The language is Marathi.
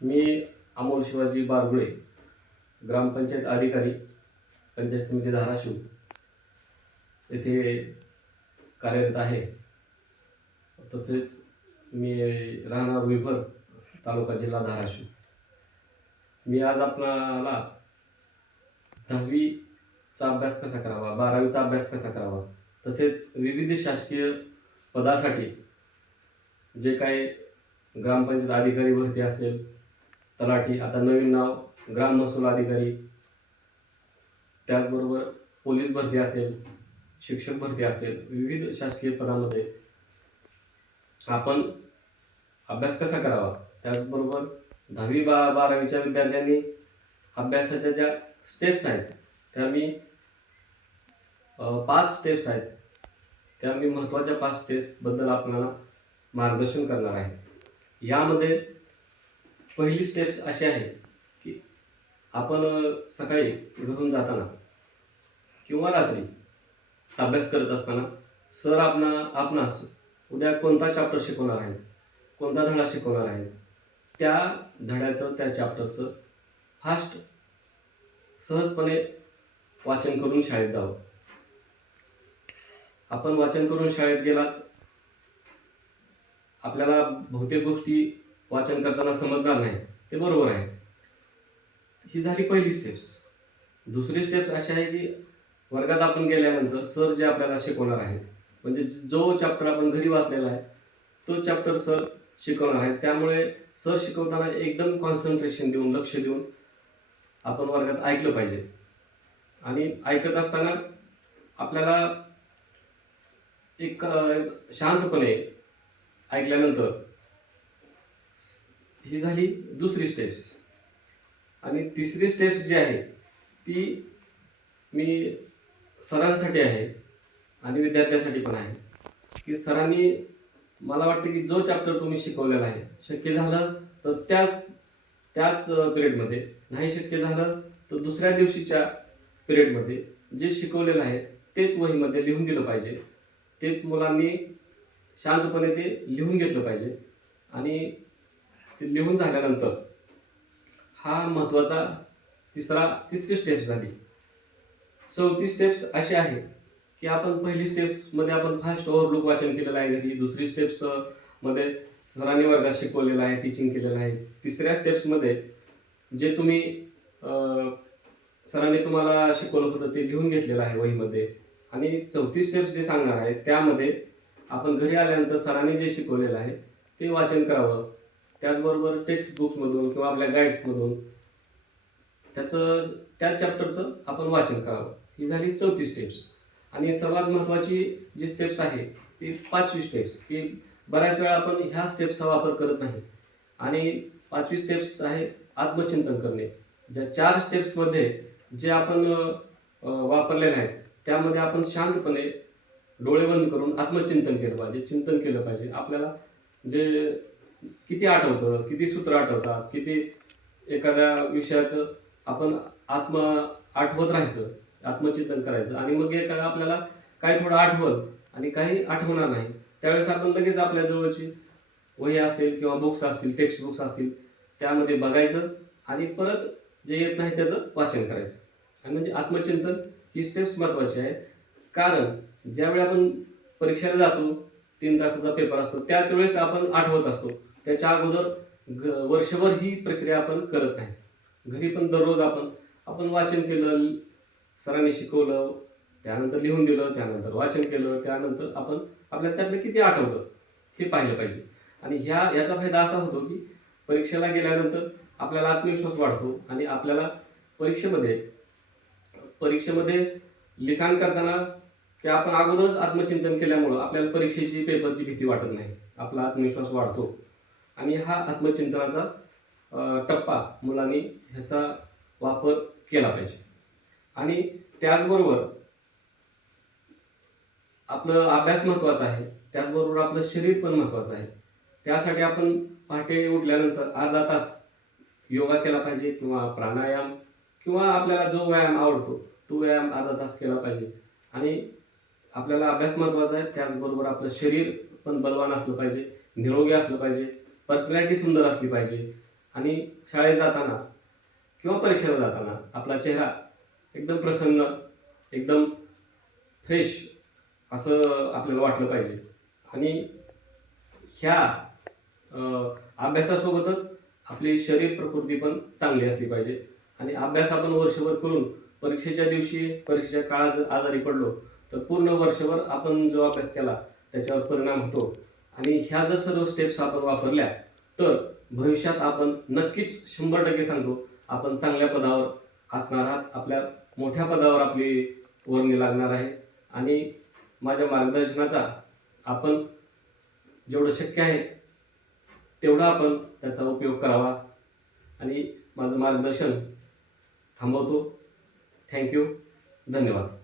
मी अमोल शिवाजी बारगुळे ग्रामपंचायत अधिकारी पंचायत समिती धाराशिव येथे कार्यरत आहे. तसेच मी राहणार विभर तालुका जिल्हा धाराशिव. मी आज आपणाला दहावीचा अभ्यास कसा करावा बारावीचा अभ्यास कसा करावा तसेच विविध शासकीय पदासाठी जे काही ग्रामपंचायत अधिकारी भरती असेल तलाठी आता नवीन नाव ग्राम महसूल अधिकारी. त्याचबरोबर पोलीस भरती असेल शिक्षक भरती असेल विविध शासकीय पदामध्ये आपण अभ्यास कसा करावा? त्याचबरोबर दहावी बा बारावीच्या विद्यार्थ्यांनी अभ्यासाच्या ज्या स्टेप्स आहेत त्या मी पाच स्टेप्स आहेत. त्या मी महत्त्वाच्या पाच स्टेप्सबद्दल आपल्याला मार्गदर्शन करणार आहे. यामध्ये पहिली स्टेप्स अशी आहे की आपण सकाळी घरून जाताना किंवा रात्री अभ्यास करत असताना सर आपणा आपणास उद्या कोणता चॅप्टर शिकवणार आहे कोणता धडा शिकवणार आहे त्या धड्याचं त्या चॅप्टरचं फास्ट सहजपणे वाचन करून शाळेत जावं. आपण वाचन करून शाळेत गेलात आपल्याला बहुतेक गोष्टी वाचन करताना समजणार नाही. ते बरोबर आहे. ही झाली पहिली स्टेप्स दुसरी स्टेप्स अशी आहे की वर्गात आपण गेल्यानंतर सर जे आपल्याला शिकवणार आहेत म्हणजे जो चॅप्टर आपण घरी वाचलेला आहे तो चॅप्टर सर शिकवणार आहे त्यामुळे सर शिकवताना एकदम कॉन्सन्ट्रेशन देऊन लक्ष देऊन आपण वर्गात ऐकलं पाहिजे. आणि ऐकत असताना आपल्याला एक शांतपणे ऐकल्यानंतर ही झाली दुसरी स्टेप्स आणि तिसरी स्टेप्स जी आहे ती मी सरांसाठी आहे आणि विद्यार्थ्यासाठी पण आहे. की सरांनी मला वाटतं की जो चॅप्टर तुम्ही शिकवलेला आहे शक्य झालं तर त्याच त्याच पिरियडमध्ये नाही शक्य झालं तर दुसऱ्या दिवशीच्या पिरियडमध्ये जे शिकवलेलं आहे तेच वहीमध्ये लिहून दिलं पाहिजे. तेच मुलांनी शांतपणे ते लिहून घेतलं पाहिजे. आणि ते लिहून झाल्यानंतर हा महत्त्वाचा तिसरा तिसरी स्टेप्स झाली. चौथी स्टेप्स अशी आहे की आपण पहिली स्टेप्समध्ये आपण फास्ट ओव्हरलुक वाचन केलेलं आहे घरी दुसरी स्टेप्समध्ये सरांनी वर्गात शिकवलेलं आहे टीचिंग केलेलं आहे. तिसऱ्या स्टेप्समध्ये जे तुम्ही सरांनी तुम्हाला शिकवलं होतं ते लिहून घेतलेलं आहे वहीमध्ये. आणि चौथी स्टेप्स जे सांगणार आहे त्यामध्ये आपण घरी आल्यानंतर सरांनी जे शिकवलेलं आहे ते वाचन करावं. त्याचबरोबर टेक्स्ट बुक्समधून किंवा आपल्या गाईड्समधून त्याचं त्या चॅप्टरचं आपण वाचन करावं. ही झाली चौथी स्टेप्स आणि सर्वात महत्त्वाची जी स्टेप्स आहे ती पाचवी स्टेप्स की बऱ्याच वेळा आपण ह्या स्टेप्सचा वापर करत नाही. आणि पाचवी स्टेप्स आहे आत्मचिंतन करणे. ज्या चार स्टेप्समध्ये जे आपण वापरलेले आहेत त्यामध्ये आपण शांतपणे डोळे बंद करून आत्मचिंतन केलं पाहिजे. चिंतन केलं पाहिजे. आपल्याला जे किती आठवतं किती सूत्र आठवतात किती एखाद्या विषयाचं आपण आत्म आठवत राहायचं आत्मचिंतन करायचं आणि मग एखादा आपल्याला काही थोडं आठवल आणि काही आठवणार नाही त्यावेळेस आपण लगेच आपल्या जवळची वही असेल किंवा बुक्स असतील टेक्स्ट बुक्स असतील त्यामध्ये बघायचं आणि परत जे येत नाही त्याचं वाचन करायचं. आणि म्हणजे आत्मचिंतन ही स्टेप्स महत्त्वाची आहे कारण ज्यावेळी आपण परीक्षेला जातो तीन तासाचा पेपर असतो त्याच वेळेस आपण आठवत असतो. त्याच्या अगोदर ग- वर्षभर ही प्रक्रिया आपण करत नाही. घरी पण दररोज आपण आपण वाचन केलं सरांनी शिकवलं त्यानंतर लिहून दिलं त्यानंतर वाचन केलं त्यानंतर आपण आपल्या त्यातलं किती आठवतं हे पाहिलं पाहिजे. आणि ह्या याचा फायदा असा होतो की परीक्षेला गेल्यानंतर आपल्याला आत्मविश्वास वाढतो आणि आपल्याला परीक्षेमध्ये परीक्षेमध्ये लिखाण करताना की आपण अगोदरच आत्मचिंतन केल्यामुळं आपल्याला परीक्षेची पेपरची भीती वाटत नाही. आपला आत्मविश्वास वाढतो. आणि हा आत्मचिंतनाचा टप्पा मुलांनी ह्याचा वापर केला पाहिजे. आणि त्याचबरोबर आपलं अभ्यास महत्त्वाचा आहे त्याचबरोबर आपलं शरीर पण महत्त्वाचं आहे. त्यासाठी आपण पहाटे उठल्यानंतर अर्धा तास योगा केला पाहिजे किंवा प्राणायाम किंवा आपल्याला जो व्यायाम आवडतो तो व्यायाम अर्धा तास केला पाहिजे. आणि आपल्याला अभ्यास महत्त्वाचा आहे त्याचबरोबर आपलं शरीर पण बलवान असलं पाहिजे निरोगी असलं पाहिजे. पर्सनॅलिटी सुंदर असली पाहिजे. आणि शाळेत जाताना किंवा परीक्षेला जाताना आपला चेहरा एकदम प्रसन्न एकदम फ्रेश असं आपल्याला वाटलं पाहिजे. आणि ह्या अभ्यासासोबतच आपली शरीर प्रकृती पण चांगली असली पाहिजे. आणि अभ्यास आपण वर्षभर करून परीक्षेच्या दिवशी परीक्षेच्या काळात जर आजारी पडलो तर पूर्ण वर्षभर आपण जो अभ्यास केला त्याच्यावर परिणाम होतो. आणि ह्या जर सर्व स्टेप्स आपण वापरल्या तर भविष्यात आपण नक्कीच शंभर टक्के सांगतो आपण चांगल्या पदावर असणार आहात. आपल्या मोठ्या पदावर आपली वर्णी लागणार आहे. आणि माझ्या मार्गदर्शनाचा आपण जेवढं शक्य आहे तेवढा आपण त्याचा उपयोग करावा. आणि माझं मार्गदर्शन थांबवतो. थँक्यू धन्यवाद.